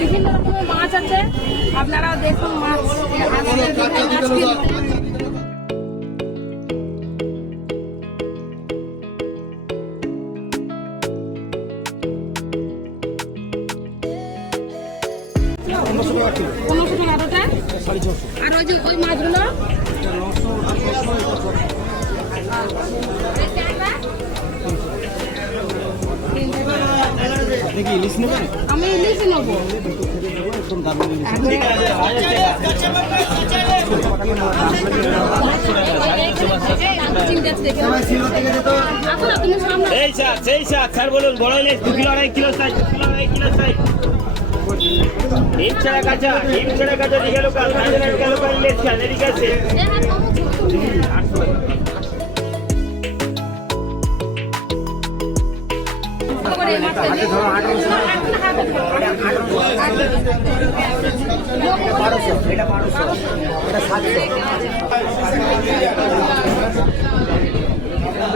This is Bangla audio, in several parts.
বিভিন্ন রকমের মাছ আছে। আপনারা দেখুন মাছ। আর ওই ওই মাছগুলো। ইলিশ নেবেন? আমি ইলিশ নেব। এই শাক সেই শাক স্যার বলুন বড় ইলিশ দু কিলো আড়াই কিলো সাইজ দু কিলো আড়াই কিলো সাইজ। ডিম ছাড়া কাঁচা ডিম ছাড়া কাঁচা দিকে লোকাল দিকে লোকাল ইলিশ খান এদিকে আছে এটা বারোশো এটা সাতশো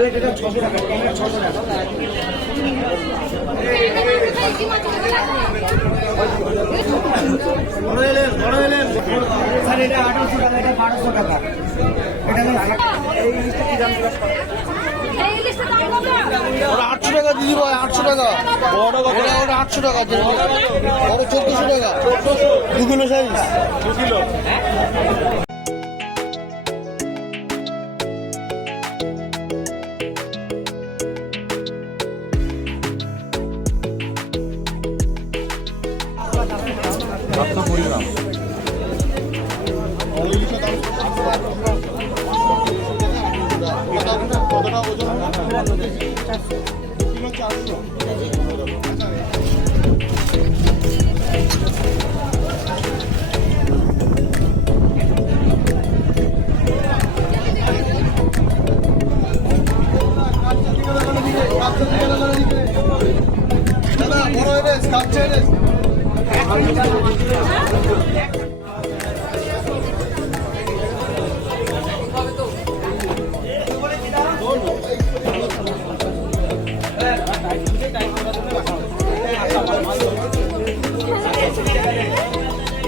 এটা ছশো টাকা ছশো টাকা বড় এলেন বড় এলেন স্যার এটা আঠারোশো টাকা এটা বারোশো টাকা এটা এই ইলিশটা কি দাম আটশো টাকা দিদি ভাই আটশো টাকা। ওটা ওটা আটশো টাকা ওটা চোদ্দশো টাকা। দু কিলো সাইজ। দু কিলো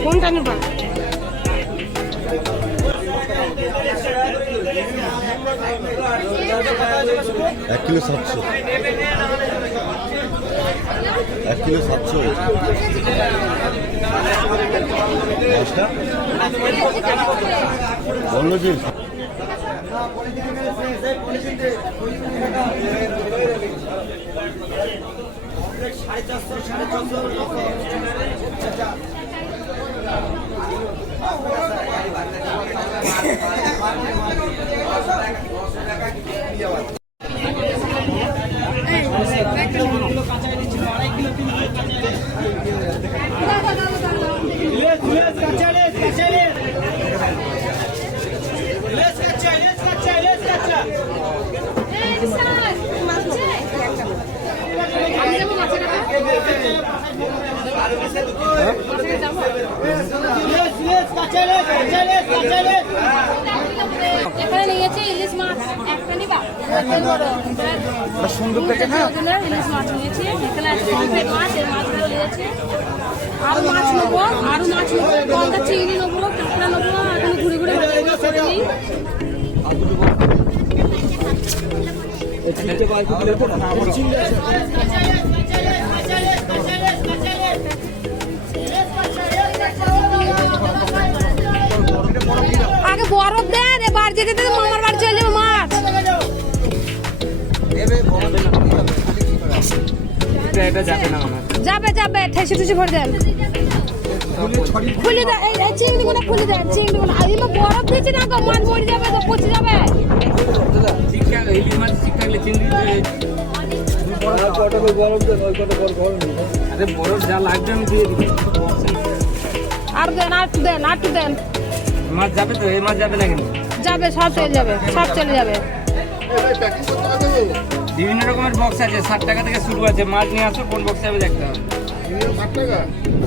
কোনটা নেবা? এক কিলো সাতশো। এক কিলো সাতশো। দশটা? বলল কি ইলিশ ইলিশ কাঁচা ইলিশ কাঁচা ইলিশ ইলিশ কাঁচা ইলিশ কাঁচা ইলিশ কাঁচা আমি যাব মাছের কাছে মাছের যাব ইলিশ ইলিশ কাঁচা ইলিশ কাঁচা ইলিশ কাঁচা ইলিশ এখানে নিয়েছি ইলিশ মাছ একটা নিবা? সুন্দর দেখে না? ইলিশ মাছ নিয়েছি। এখানে মাছ এই মাছগুলো নিয়েছি। আরও মাছ নেব আরও মাছ নেব। গলদা চিংড়ি নেব কাঁকড়া নেব এখানে ঘুরে ঘুরে আগে বরফ দেন এবার যেতে যেতে মামার বাড়ি চলে যাবে মাছ। যাবে যাবে ঠেসে ঠেসে ভরে দেন। খুলে দেন এই এই চিংড়িগুলো খুলে দেন চিংড়িগুলো আর এগুলো বরফ দিয়েছে না গো মাছ মরে যাবে তো পচে যাবে। গেলে চিংড়ি আরে দিয়ে দেন আর দেন আর দেন। মাছ যাবে তো এই মাছ যাবে না কিন্তু যাবে সব চলে যাবে সব চলে যাবে বিভিন্ন রকমের বক্স আছে ষাট টাকা থেকে শুরু আছে মাছ নিয়ে আসো কোন বক্সে যাবে দেখতে হবে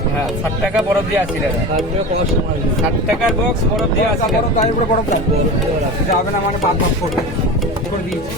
হ্যাঁ ষাট টাকা বরফ দিয়ে আসি ষাট টাকার বক্স বরফ দিয়ে আসি বরফ তাই উপরে বরফ যাবে না মানে বাদ বাদ করবে করে দিয়েছি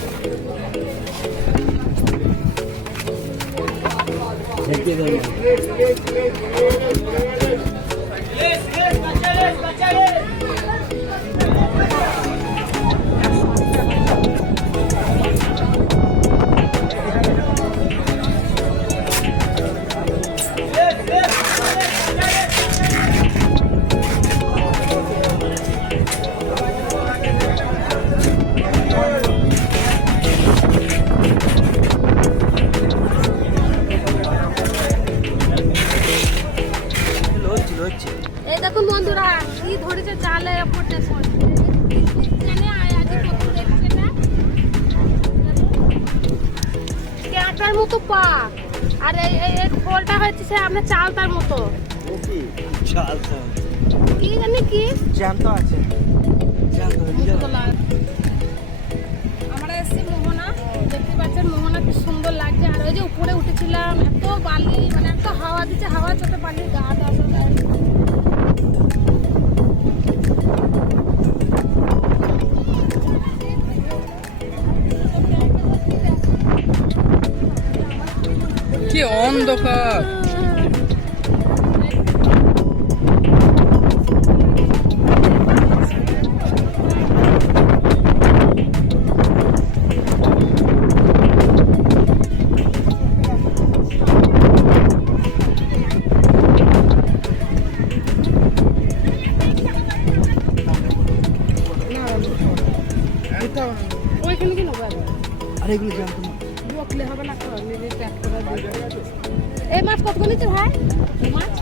এই দেখুন বন্ধুরা কি ধরেছে জালে ক্যাটার মতো পা। আর এই হচ্ছে সে আপনার চালতার মতো। কি? জানি কি? জ্যান্ত আছে। আমরা এসেছি মোহনা। দেখতে পাচ্ছেন মোহনা কি সুন্দর লাগছে। আর ওই যে উপরে উঠেছিলাম এত বালি। দিচ্ছে হাওয়া চোখে পানি গা কি অন্ধকার। বকলে হবে না নিজে প্যাক এই মাছ কত করে ভাই? মাছ?